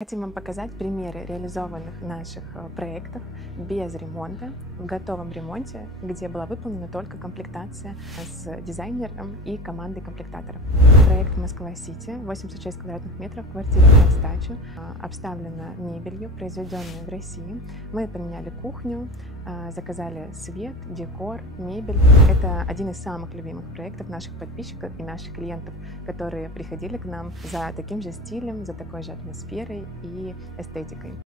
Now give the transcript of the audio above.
Хотим вам показать примеры реализованных наших проектов без ремонта, в готовом ремонте, где была выполнена только комплектация с дизайнером и командой комплектаторов. Проект Москва-Сити, 86 квадратных метров, квартира под сдачу, обставлена мебелью, произведенной в России. Мы поменяли кухню, заказали свет, декор, мебель. Это один из самых любимых проектов наших подписчиков и наших клиентов, которые приходили к нам за таким же стилем, за такой же атмосферой и эстетикой.